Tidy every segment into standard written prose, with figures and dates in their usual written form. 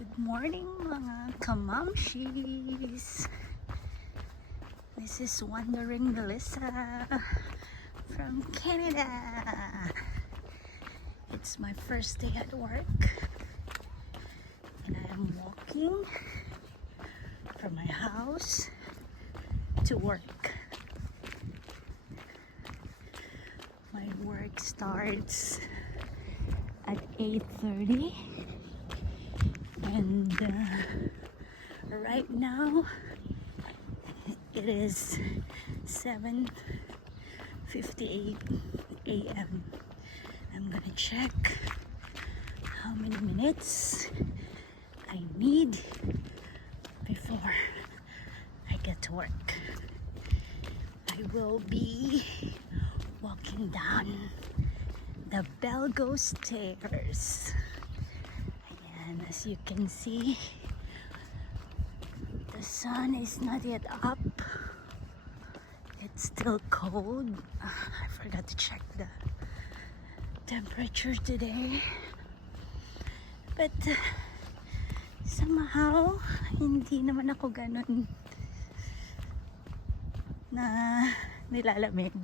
Good morning mga kamamshis. This is Wandering Melissa from Canada. It's my first day at work and I am walking from my house to work. My work starts at 8:30 and right now it is 7:58 a.m. I'm gonna check how many minutes I need before I get to work. I will be walking down the Belgo stairs. And as you can see, the sun is not yet up. It's still cold. I forgot to check the temperature today. But somehow, hindi naman ako ganun na nilalamig.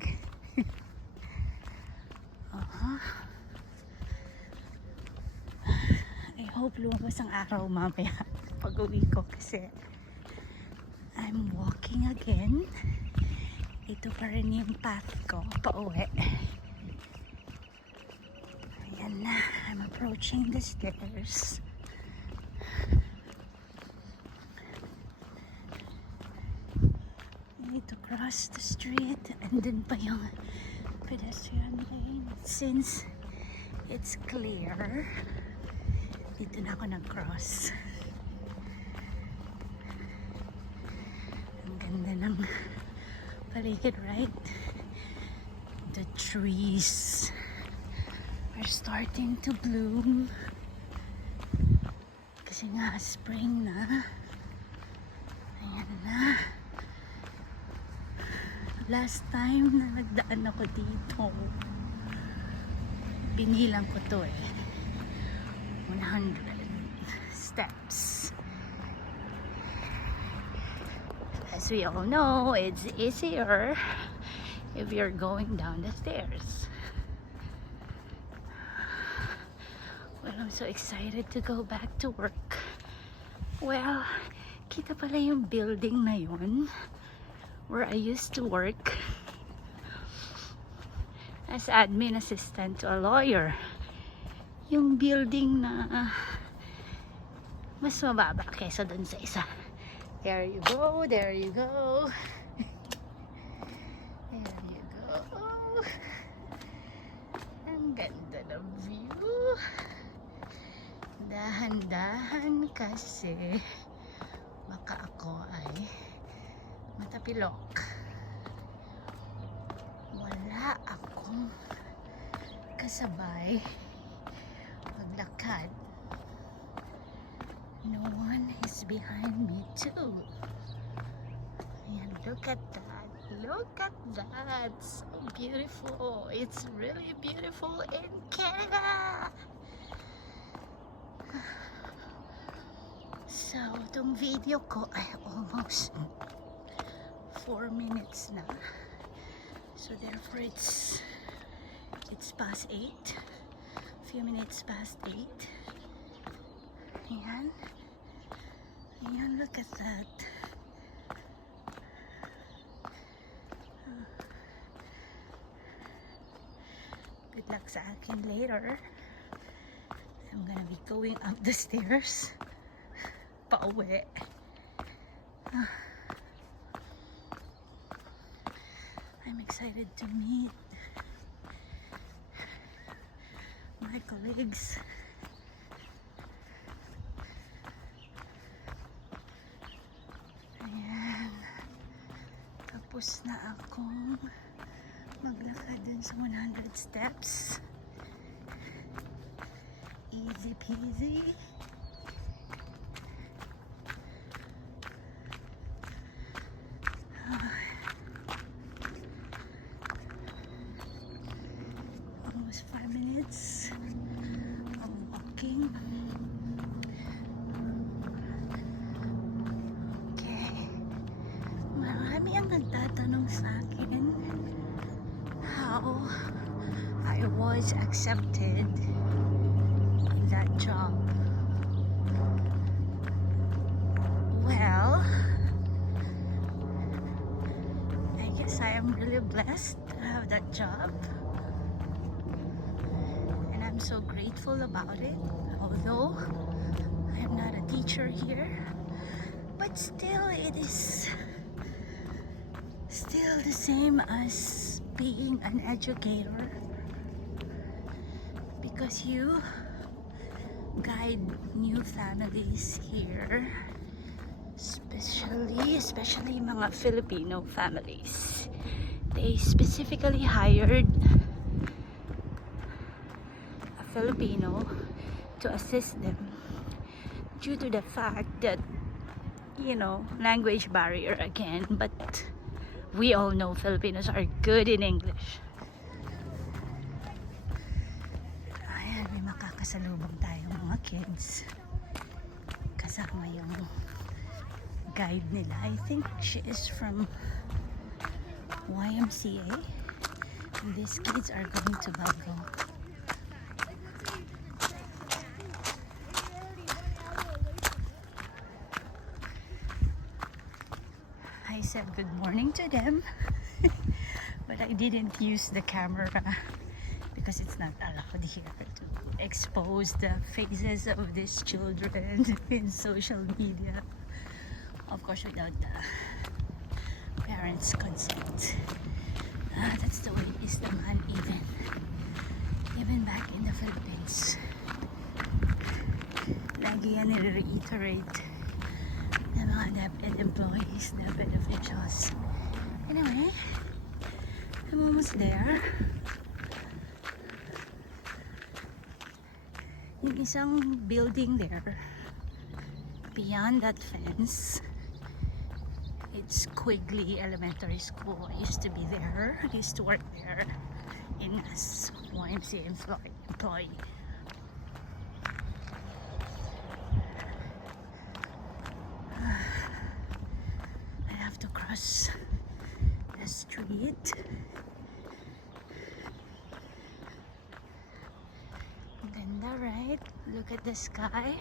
I hope lumabas ang araw mamaya pag uwi ko kasi I'm walking again. Ito pa rin yung path ko pa uwi. Ayan na, I'm approaching the stairs. I need to cross the street and then pa yung pedestrian lane. Since it's clear, dito na ako nag-cross. Ang ganda ng paligid, right? The trees are starting to bloom. Kasi nga spring na. Ayan na. Last time na nagdaan ako dito, binilang ko to 100 steps. As we all know, it's easier if you're going down the stairs. Well, I'm so excited to go back to work. Well, kita pala yung building na yun where I used to work as admin assistant to a lawyer. Yung building na mas mababa kaysa dun sa isa. There you go, there you go. There you go. Ang ganda ng view. Dahan-dahan kasi baka ako ay matapilok. Wala akong kasabay maglakad. No one is behind me too. Ayan, look at that. Look at that. So beautiful. It's really beautiful in Canada. So, itong video ko ay almost 4 minutes na. So therefore it's past 8. Few minutes past 8. Ayan. Ayan, look at that. Good luck sa akin later. I'm gonna be going up the stairs. Pauwi. I'm excited to meet my colleagues. Ayan. Tapos na akong maglakad dun sa 100 steps. Easy peasy. Almost 5 minutes of walking. nagtatanong sa akin how I was accepted in that job. Well, I guess I am really blessed to have that job. And I'm so grateful about it. Although I'm not a teacher here, but still it is still the same as being an educator, because you guide new families here, especially mga Filipino families. They specifically hired a Filipino to assist them due to the fact that, you know, language barrier again, but we all know Filipinos are good in English. Ayan, may makakasalubong tayong mga kids. Kasama yung guide nila. I think she is from YMCA. And these kids are going to Bago. I said good morning to them, but I didn't use the camera because it's not allowed here to expose the faces of these children in social media, of course without the parents' consent. That's the way it is naman even back in the Philippines. Lagi yan nire-reiterate ng mga DepEd employees, DepEd officials. Anyway, I'm almost there. Yung isang building there, beyond that fence, it's Quigley Elementary School. I used to be there. I used to work there as YMCA employee. I have to cross the street. Ganda, right? Look at the sky.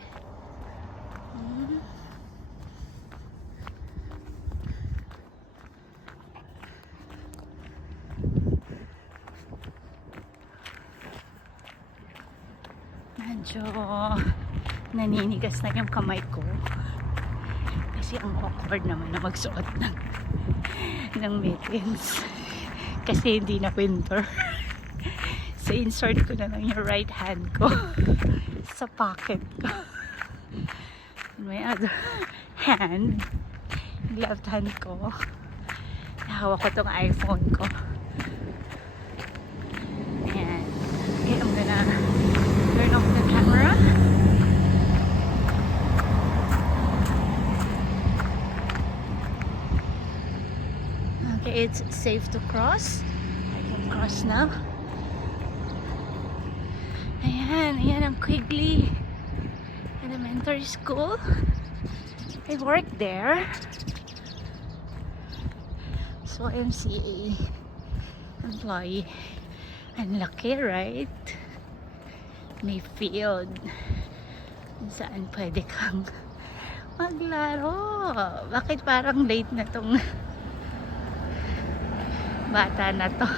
Medyo naninigas na yung kamay ko kasi ang awkward naman na magsuot ng mittens kasi hindi na winter. So insert ko na lang yung right hand ko sa pocket ko, and my other hand, left hand ko, hawak ko tong iPhone ko. And okay, I'm gonna turn off the camera. Okay, it's safe to cross. I can cross now. Ayan ang Quigley Elementary School. I work there. So YMCA employee. Ang laki, right? May field kung saan pwede kang maglaro. Bakit parang late na tong bata na to?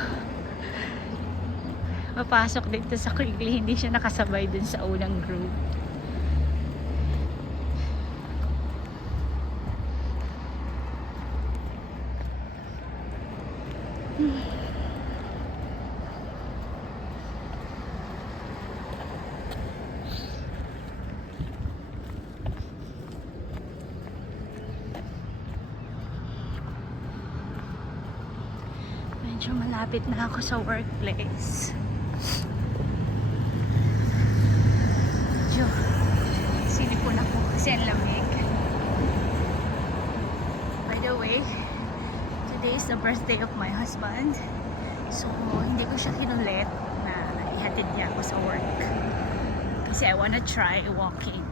Mapasok dito sa Quigley, hindi siya nakasabay dun sa unang group. Medyo malapit na ako sa workplace. Medyo sinipon ako kasi ang lamig. By the way, today is the birthday of my husband. So, hindi ko siya kinulit na ihatid niya ako sa work. Kasi I wanna try walking.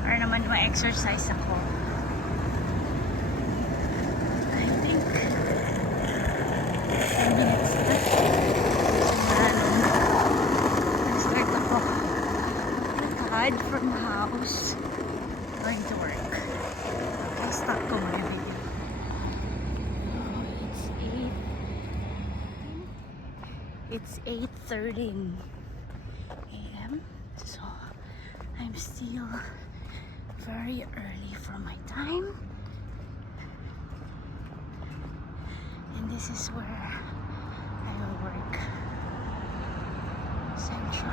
Para naman ma-exercise ako. think 10 minutes left. Start ako lakad from house going to work. Okay, start ko muna yung video. It's 8:30 a.m. So I'm still very early for my time. And this is where I will work. Central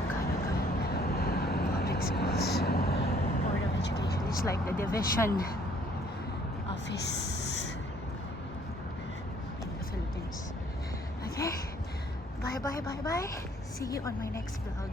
Okanagan Public Schools Board of Education. It's like the division office in the Philippines. Okay, bye bye bye bye. See you on my next vlog.